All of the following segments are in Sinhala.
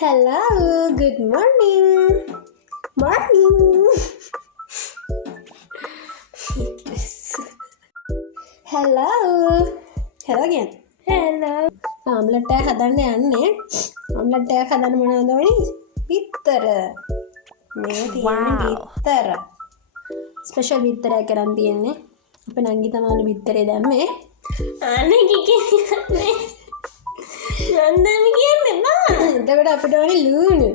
Hello, good morning. Morning. Hello. Hello again. Hello. ආම්ලට් එක හදන්න යන්නේ. ආම්ලට් එක හදන්න මොනවද ඕනේ? බිත්තර. මේ තියෙන්නේ බිත්තර. ස්පෙෂල් බිත්තරයක් කරන් තියෙන්නේ. අපේ නංගි තමයි බිත්තරේ දැම්මේ. අනේ කිකින්නේ. නන්දම කියන්නේ බා. එතකොට අපිට ඕනේ ලුණු.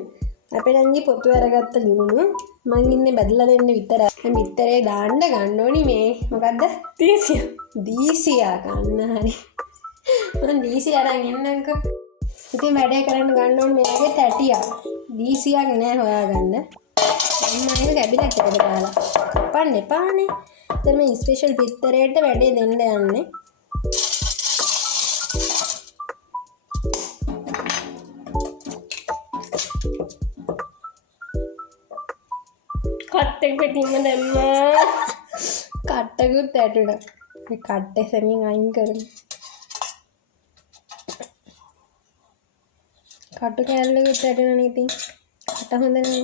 අපේ නංගි පොතු අරගත්ත ලුණු. මං ඉන්නේ බදලා දෙන්න විතරයි. මේ බිත්තරේ දාන්න ගන්න ඕනි මේ මොකද්ද? දීසියා ගන්න හරි. මම දීසියා අරන් එන්නම්කෝ. ඉතින් වැඩේ කරන්න ගන්න ඕනේ මෙයාගේ තැටියක්. දීසියක් නෑ හොයාගන්න. අම්මා ඒක කැබිනට් එකට දාලා. කපන්න එපානේ. දැන් මේ ස්පෙෂල් බිත්තරේට වැඩේ දෙන්න යන්නේ. කට්ටෙක් පිටින්ම දැම්මා. කට්ටකුත් ඇටුණා. මේ කට්ටේ සෙමින් අයින් කරමු. කටු කැල්ලකුත් ඇටුණානේ ඉතින්. කට හොඳ නෑ.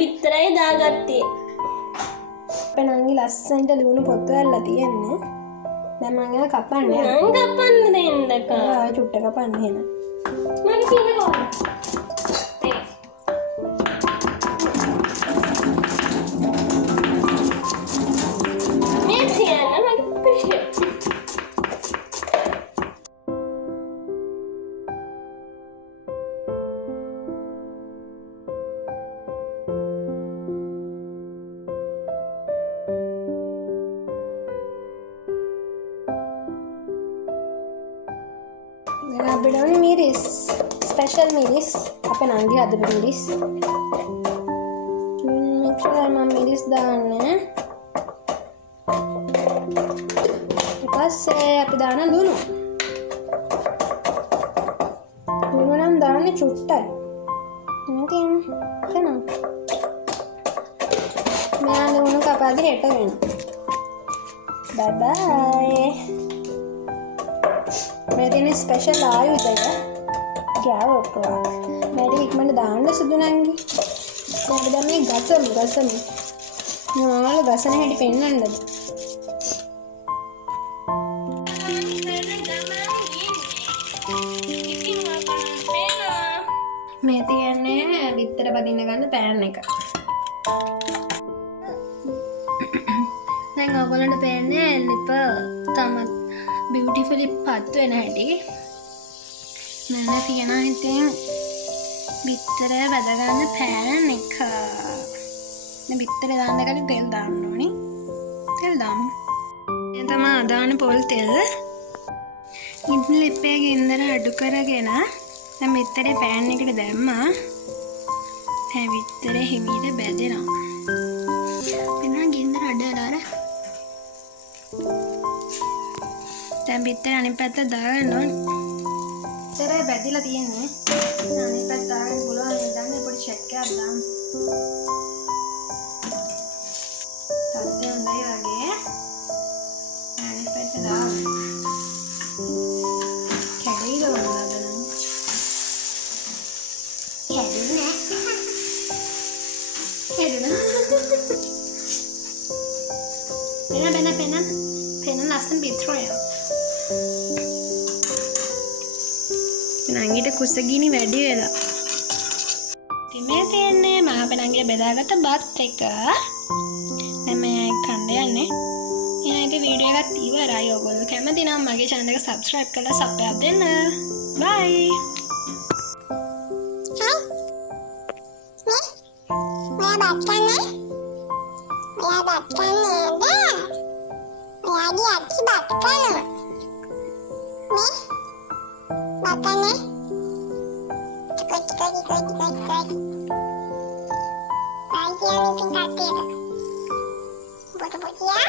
බිත්තරයි දාගත්තේ. අපේ නංගි ලස්සනට ලුණු පොතු ඇල්ලලා තියෙන්නේ. දැන් මම ඒක කපන්නේ. මං කපන්න දෙන්නකෝ. ආ චුට්ට කපන්න එහෙනම්. මගේ තියෙන කොහොමද? මේ තියන්න මගේ අපිට ඕනේ මිරිස්. ස්පෙෂල් මිරිස්. අපේ නංගි හදපු මිරිස්. මෙච්චර මම මිරිස් දාන්නේ. ඊට පස්සේ අපි දාන ලුණු. ලුණු නම් දාන්නේ චුට්ටයි. ඉතින් කන. මම ලුණු කපාද හෙට වෙනවා. බයි බයි. මේ තියෙන ස්පෙෂල් ආයුධය ගෑවොත් මට ඉක්මනට දාන්න සුදු නංගි. දැන් මේ ගසමු. මොනවල ගසන හැටි පෙන්වන්නද? මේ තියන්නේ බිත්තර පදින්න ගන්න පෑන් එක. දැන් ඔයගොල්ලන්ට පේන්නේ ලිප තමත් beautifully පත් වෙන හැටි. මම තියනවා ඉතින් බිත්තර බදගන්න පෑන් එක. දැන් බිත්තර දාන්න කලින් තෙල් දාන්න ඕනේ. තෙල් දාමු. දැන් තමයි දාන පොල් තෙල්. ඉතින් ලිපේ ගින්දර අඩු කරගෙන දැන් බිත්තරේ පෑන් එකට දැම්මා. දැන් බිත්තරේ හිමීට බැදෙනවා. එනවා ගින්දර අඩලා අර දැන් බිත්තර අනිත් පැත්ත දාගන්න ඕනේ. ඉතරේ බැදිලා තියෙන්නේ. අනිත් පැත්ත දාගෙන පුළුවන් නේද? දැන් පොඩි චෙක් එකක් දාන්න. තාත්තේ හොඳයි වගේ. අනිත් පැත්ත දාන්න. කැඩෙයිද වුණාද නම්? කැඩුනේ නැහැ. කැඩුණා. පෙන ලස්සන බිත්තරය. නංගිට කුසගිනි වැඩි වෙලා. ඉතින් මේ තියන්නේ මම අපේ නංගිට බෙදාගත්ත බත් එක. දැන් මම කන්න යන්නේ. එහෙනම් ඉතින් වීඩියෝ එකත් ඉවරයි. ඔයගොල්ලෝ කැමති නම් මගේ channel එක subscribe කරලා සබ් එකක් දෙන්න. bye. Makannya cukup lagi yang tingkat buat ya